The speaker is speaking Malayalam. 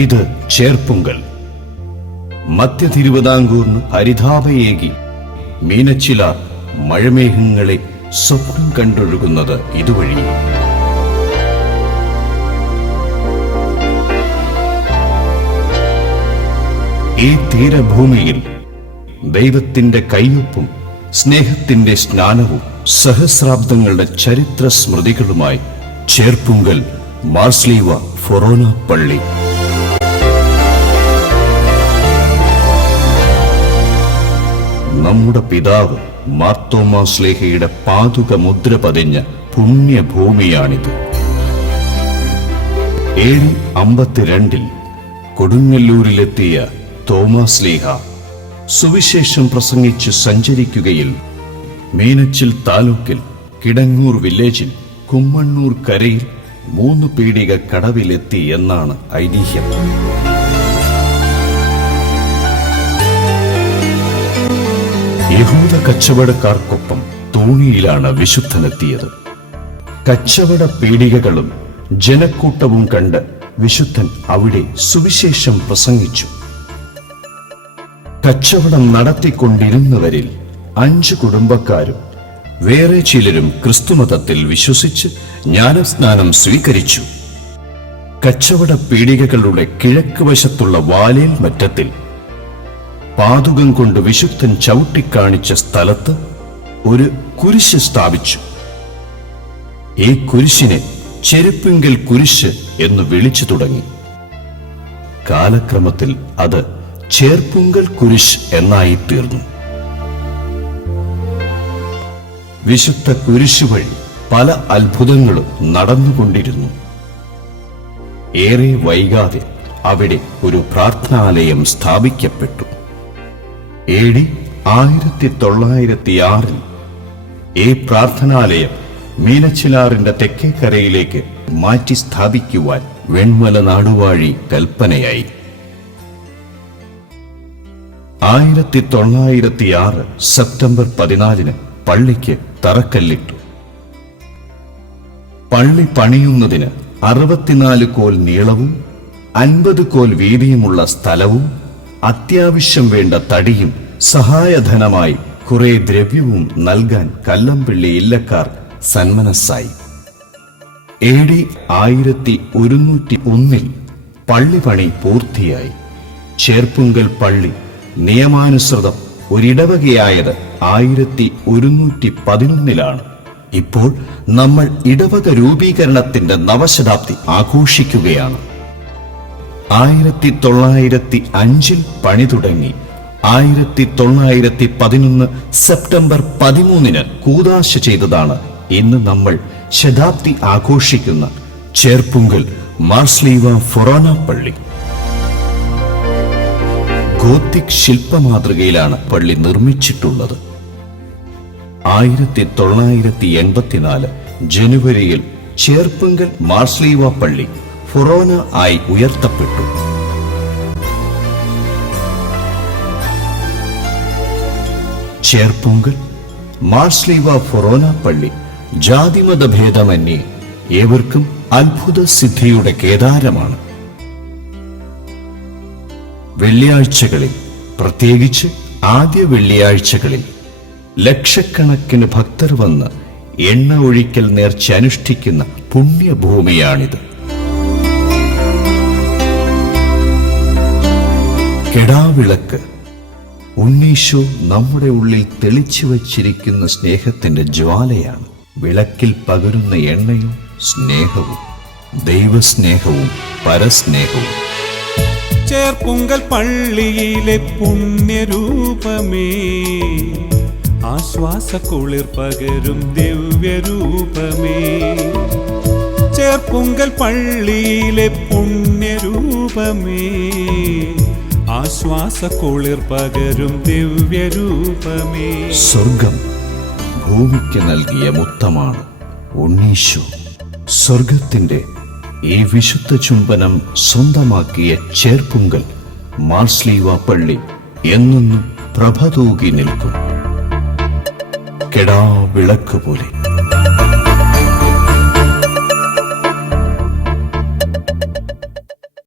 ഇത് ചേർപ്പുങ്കൽ. മധ്യ തിരുവിതാംകൂറിന് ഹരിതാഭയേകി മീനച്ചിലാർ മഴമേഘങ്ങളെ സ്വപ്നം കണ്ടൊഴുകുന്നത് ഇതുവഴി. ഈ തീരഭൂമിയിൽ ദൈവത്തിന്റെ കൈയൊപ്പും സ്നേഹത്തിന്റെ സ്നാനവും സഹസ്രാബ്ദങ്ങളുടെ ചരിത്ര സ്മൃതികളുമായി ചേർപ്പുങ്കൽ മാർസ്ലീവ ഫൊറോന പള്ളി. നമ്മുടെ പിതാവ് മാർത്തോമാ ശ്ലീഹയുടെ പാതുക മുദ്ര പതിഞ്ഞ പുണ്യഭൂമിയാണിത്. 752 കൊടുങ്ങല്ലൂരിലെത്തിയ തോമാശ്ലീഹ സുവിശേഷം പ്രസംഗിച്ച് സഞ്ചരിക്കുകയിൽ മീനച്ചിൽ താലൂക്കിൽ കിടങ്ങൂർ വില്ലേജിൽ കുമ്മണ്ണൂർ കരയിൽ 3 പീടിക കടവിലെത്തി എന്നാണ് ഐതിഹ്യം. യഹൂദ കച്ചവടക്കാർക്കൊപ്പം തോണിയിലാണ് വിശുദ്ധനെത്തിയത്. കച്ചവട പീടികകളും ജനക്കൂട്ടവും കണ്ട് വിശുദ്ധൻ അവിടെ സുവിശേഷം പ്രസംഗിച്ചു. കച്ചവടം നടത്തിക്കൊണ്ടിരുന്നവരിൽ 5 കുടുംബക്കാരും വേറെ ചിലരും ക്രിസ്തുമതത്തിൽ വിശ്വസിച്ച് ജ്ഞാനസ്നാനം സ്വീകരിച്ചു. കച്ചവട പീടികകളുടെ കിഴക്ക് വശത്തുള്ള വാലേൽ മറ്റത്തിൽ പാതുകം കൊണ്ട് വിശുദ്ധൻ ചവിട്ടിക്കാണിച്ച സ്ഥലത്ത് ഒരു കുരിശ് സ്ഥാപിച്ചു. ഈ കുരിശിനെ ചെരുപ്പിങ്കൽ കുരിശ് എന്ന് വിളിച്ചു തുടങ്ങി. കാലക്രമത്തിൽ അത് ചേർപ്പുങ്കൽ കുരിശ് എന്നായി തീർന്നു. വിശുദ്ധ കുരിശ് വഴി പല അത്ഭുതങ്ങളും നടന്നുകൊണ്ടിരുന്നു. ഏറെ വൈകാതെ അവിടെ ഒരു പ്രാർത്ഥനാലയം സ്ഥാപിക്കപ്പെട്ടു. AD 1906 ഈ പ്രാർത്ഥനാലയം മീനച്ചിലാറിന്റെ തെക്കേക്കരയിലേക്ക് മാറ്റി സ്ഥാപിക്കുവാൻ വെൺമല നാടുവാഴി കൽപ്പനയായി. 1906 സെപ്റ്റംബർ 14 പള്ളിക്ക് തറക്കല്ലിട്ടു. പള്ളി പണിയുന്നതിന് 64 കോൽ നീളവും 50 കോൽ വീതിയുമുള്ള സ്ഥലവും അത്യാവശ്യം വേണ്ട തടിയും സഹായധനമായി കുറെ ദ്രവ്യവും നൽകാൻ കല്ലംപള്ളി ഇല്ലക്കാർ സന്മനസ്സായി. AD 1101 പള്ളി പണി പൂർത്തിയായി. ചേർപ്പുങ്കൽ പള്ളി നിയമാനുസൃതം ഒരിടവകയായത് 1111 ഇപ്പോൾ നമ്മൾ ഇടവക രൂപീകരണത്തിന്റെ നവശതാബ്ദി ആഘോഷിക്കുകയാണ്. 1905 പണി തുടങ്ങി 1911 സെപ്റ്റംബർ 13 കൂദാശ ചെയ്തതാണ് ഇന്ന് നമ്മൾ ശതാബ്ദി ആഘോഷിക്കുന്ന ചേർപ്പുങ്കൽ മാർസ്ലീവ ഫൊറോന പള്ളി. ഗോത്തിക് ശില്പമാതൃകയിലാണ് പള്ളി നിർമ്മിച്ചിട്ടുള്ളത്. 1984 ജനുവരിയിൽ ചേർപ്പുങ്കൽ മാർസ്ലീവ പള്ളി ഫൊറോന ആയി ഉയർത്തപ്പെട്ടു. ചേർപ്പുങ്കൽ മാർസ്ലീവ ഫൊറോന പള്ളി ജാതിമത ഭേദമന്യേ ഏവർക്കും അത്ഭുത സിദ്ധിയുടെ കേദാരമാണ്. വെള്ളിയാഴ്ചകളിൽ, പ്രത്യേകിച്ച് ആദ്യ വെള്ളിയാഴ്ചകളിൽ ലക്ഷക്കണക്കിന് ഭക്തർ വന്ന് എണ്ണ ഒഴിക്കൽ നേർച്ച അനുഷ്ഠിക്കുന്ന പുണ്യഭൂമിയാണിത്. കെടാവിളക്ക് ഉണ്ണീശോ നമ്മുടെ ഉള്ളിൽ തെളിച്ചു വച്ചിരിക്കുന്ന സ്നേഹത്തിന്റെ ജ്വാലയാണ്. വിളക്കിൽ പകരുന്ന എണ്ണയും സ്നേഹവും, ദൈവസ്നേഹവും പരസ്നേഹവും. ചേർപ്പുങ്കൽ പള്ളിയിലെ പുണ്യരൂപമേ, ആശ്വാസ കുളിർ പകരും ദിവ്യരൂപമേ. ചേർപ്പുങ്കൽ പള്ളിയിലെ പുണ്യരൂപമേ, ആശ്വാസ കുളിർ പകരും ദിവ്യരൂപമേ. സ്വർഗം ഭൂമിക്ക് നൽകിയ മുത്തമാണ് ഉണ്ണീശോ. സ്വർഗത്തിന്റെ ഈ വിശുദ്ധ ചുംബനം സ്വന്തമാക്കിയ ചേർപ്പുങ്കൽ മാർസ്ലീവ പള്ളി എന്നും പ്രഭ തൂകി നിൽക്കും. കെടാ വിളക്ക് പോലെ.